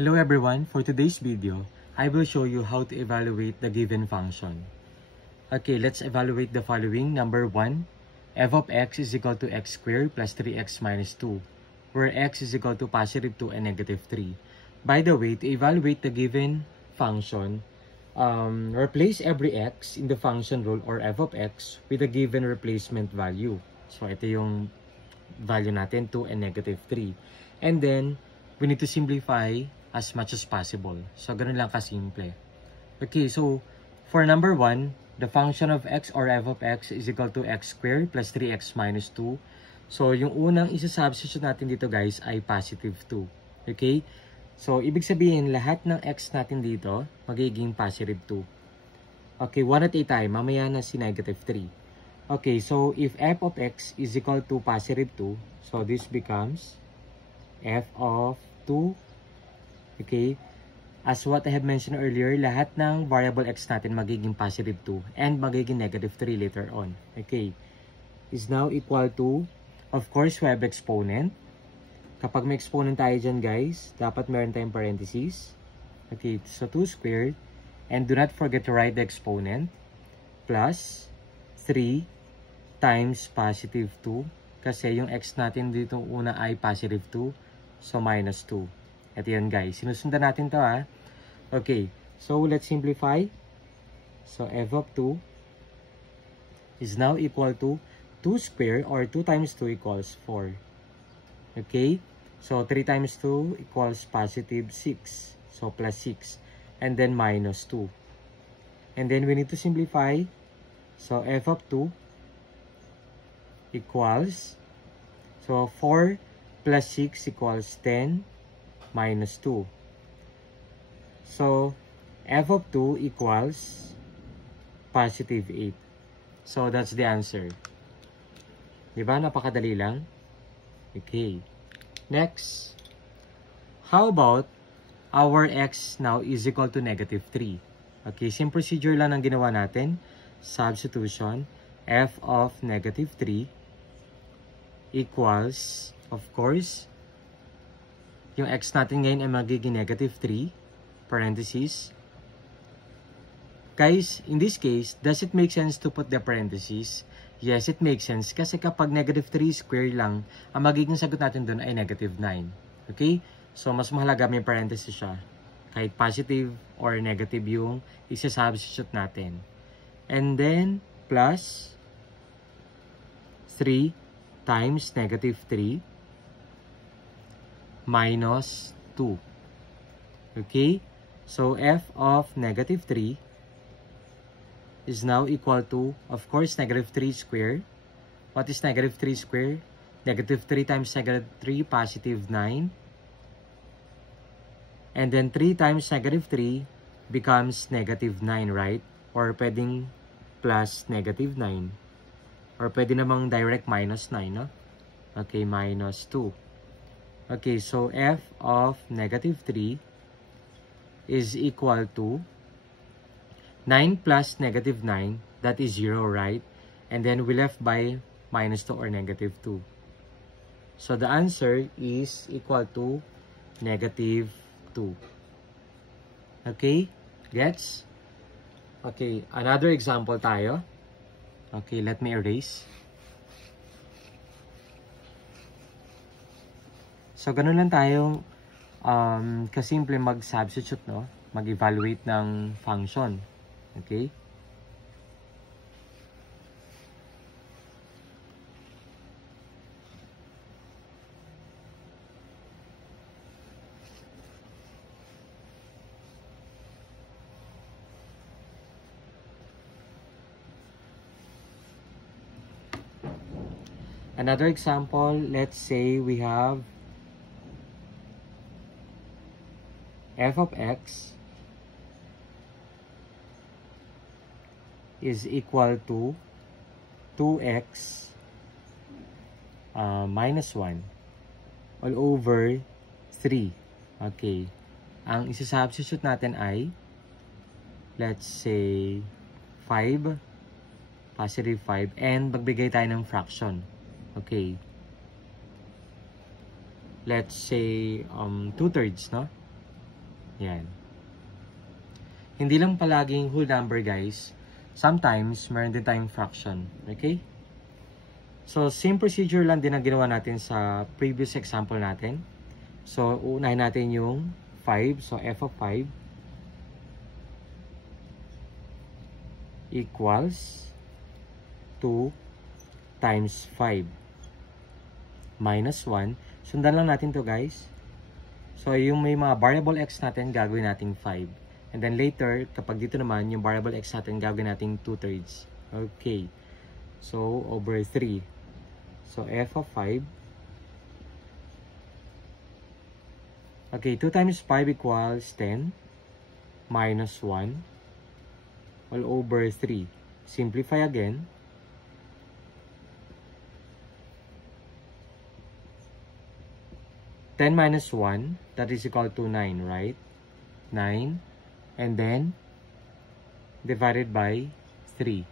Hello everyone, for today's video, I will show you how to evaluate the given function. Okay, let's evaluate the following. Number 1, f of x is equal to x squared plus 3x minus 2, where x is equal to positive 2 and negative 3. By the way, to evaluate the given function, replace every x in the function rule or f of x with a given replacement value. So, ito yung value natin, 2 and negative 3. And then, we need to simplify as much as possible. So, ganun lang kasimple. Okay, so, for number 1, the function of x or f of x is equal to x squared plus 3x minus 2. So, yung unang isa-substitute natin dito guys ay positive 2. Okay? So, ibig sabihin, lahat ng x natin dito magiging positive 2. Okay, one at a time. Mamaya na si negative 3. Okay, so if f of x is equal to positive 2, so this becomes f of 2. Okay, as what I have mentioned earlier, lahat ng variable x natin magiging positive 2 and magiging negative 3 later on. Okay, is now equal to, of course, we have exponent. Kapag may exponent tayo dyan guys, dapat meron tayong parentheses. Okay, so 2 squared, and do not forget to write the exponent, plus 3 times positive 2, kasi yung x natin dito una ay positive 2, so minus 2. Ito yan guys, sinusundan natin to ha. Okay, so let's simplify. So f of 2 is now equal to 2 squared, or 2 times 2 equals 4. Okay, so 3 times 2 equals positive 6, so plus 6, and then minus 2. And then we need to simplify. So f of 2 equals, so 4 plus 6 equals 10 minus 2. So f of 2 equals positive 8. So that's the answer. Diba? Napakadali lang. Okay. Next. How about our x now is equal to negative 3? Okay, same procedure lang ang ginawa natin. Substitution. F of negative 3 equals, of course, yung x natin ngayon ay magiging negative 3, parentheses. Guys, in this case, does it make sense to put the parentheses? Yes, it makes sense. Kasi kapag negative 3 square lang, ang magiging sagot natin dun ay negative 9. Okay? So, mas mahalaga may parentheses siya. Kahit positive or negative yung isa-substitute natin. And then, plus 3 times negative 3 minus 2. Okay? So, f of negative 3 is now equal to, of course, negative 3 squared. What is negative 3 squared? Negative 3 times negative 3, positive 9. And then 3 times negative 3 becomes negative 9, right? Or pwedeng plus negative 9. Or pwede namang direct minus 9, no? Okay, minus 2. Okay, so f of negative 3 is equal to 9 plus negative 9, that is 0, right? And then we left by minus 2 or negative 2. So the answer is equal to negative 2. Okay, gets? Okay, another example tayo. Okay, let me erase. So, ganun lang tayo kasimple mag-substitute, no? Mag-evaluate ng function. Okay? Another example, let's say we have f of x is equal to 2x minus 1 all over 3. Okay. Ang isa-substitute natin ay, let's say, 5, positive 5, and magbigay tayo ng fraction. Okay. Let's say 2/3, no? Yan. Hindi lang palaging whole number, guys. Sometimes, meron din tayong fraction. Okay? So, same procedure lang din ang ginawa natin sa previous example natin. So, unahin natin yung 5. So, f of 5 equals 2 times 5 minus 1. Sundan lang natin to, guys. So, yung may mga variable x natin, gagawin natin 5. And then later, kapag dito naman, yung variable x natin, gagawin natin 2/3. Okay. So, over 3. So, f of 5. Okay, 2 times 5 equals 10 minus 1 all over 3. Simplify again. Ten minus 1, that is equal to 9, right? 9. And then, divided by 3.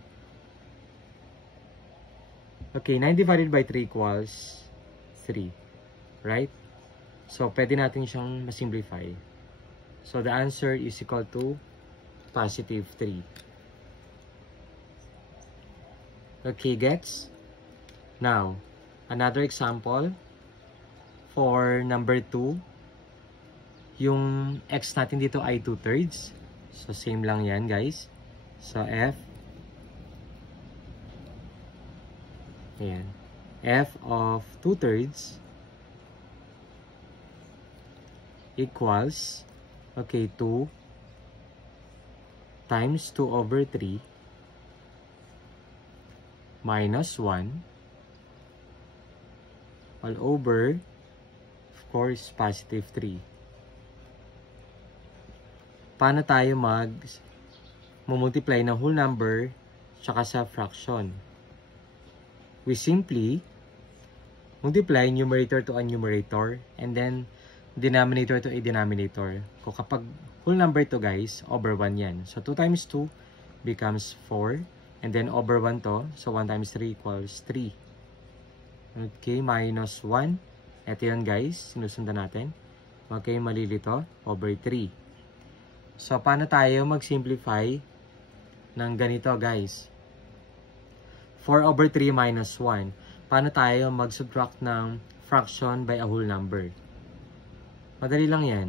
Okay, 9 divided by 3 equals 3. Right? So, pwede natin siyang masimplify. So, the answer is equal to positive 3. Okay, gets? Now, another example. For number 2, yung x natin dito ay 2/3. So, same lang yan, guys. So, f. Ayan. F of 2/3 equals, okay, 2 times 2 over 3 minus 1 all over, of course, positive 3. Paano tayo multiply ng whole number tsaka sa fraction? We simply multiply numerator to a numerator and then denominator to a denominator. Kung kapag whole number to, guys, over 1 yan. So, 2 times 2 becomes 4. And then over 1 to. So, 1 times 3 equals 3. Okay, minus 1. Ito yun, guys. Sinusundan natin. Okay, malilito. Over 3. So, paano tayo mag-simplify ng ganito, guys? 4 over 3 minus 1. Paano tayo mag-subtract ng fraction by a whole number? Madali lang yan.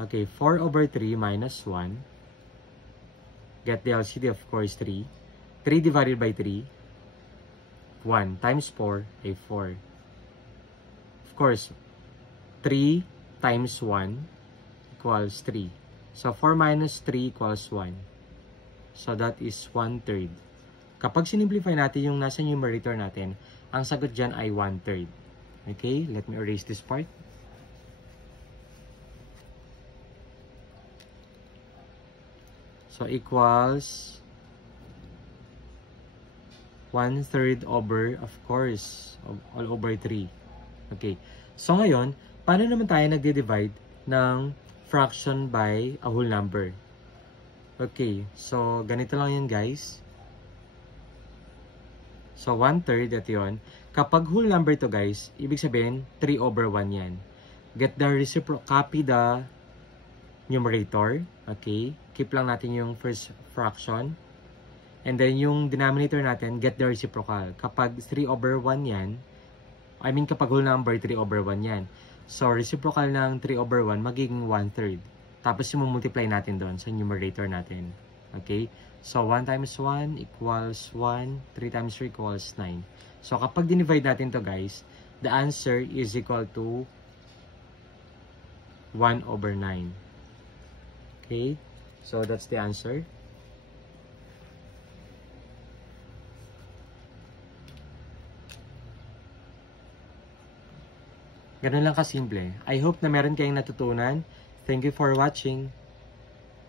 Okay, 4 over 3 minus 1. Get the LCD, of course, 3. 3 divided by 3. 1 times 4 ay 4. Of course, 3 times 1 equals 3. So, 4 minus 3 equals 1. So, that is 1/3. Kapag sinimplify natin yung nasa numerator natin, ang sagot dyan ay 1/3. Okay, let me erase this part. So, equals 1/3 over, of course, all over 3. Okay. So, ngayon, paano naman tayo nagde-divide ng fraction by a whole number? Okay. So, ganito lang yan, guys. So, 1/3, ito yun. Kapag whole number to, guys, ibig sabihin, 3 over 1 yan. Get the reciprocal, copy the numerator. Okay. Keep lang natin yung first fraction. And then, yung denominator natin, get the reciprocal. Kapag 3 over 1 yan, kapag whole number, 3 over 1 yan. So, reciprocal ng 3 over 1, magiging 1/3. Tapos, yung multiply natin doon sa numerator natin. Okay? So, 1 times 1 equals 1. 3 times 3 equals 9. So, kapag dinivide natin to, guys, the answer is equal to 1 over 9. Okay? So, that's the answer. Ganun lang kasimple. I hope na meron kayong natutunan. Thank you for watching.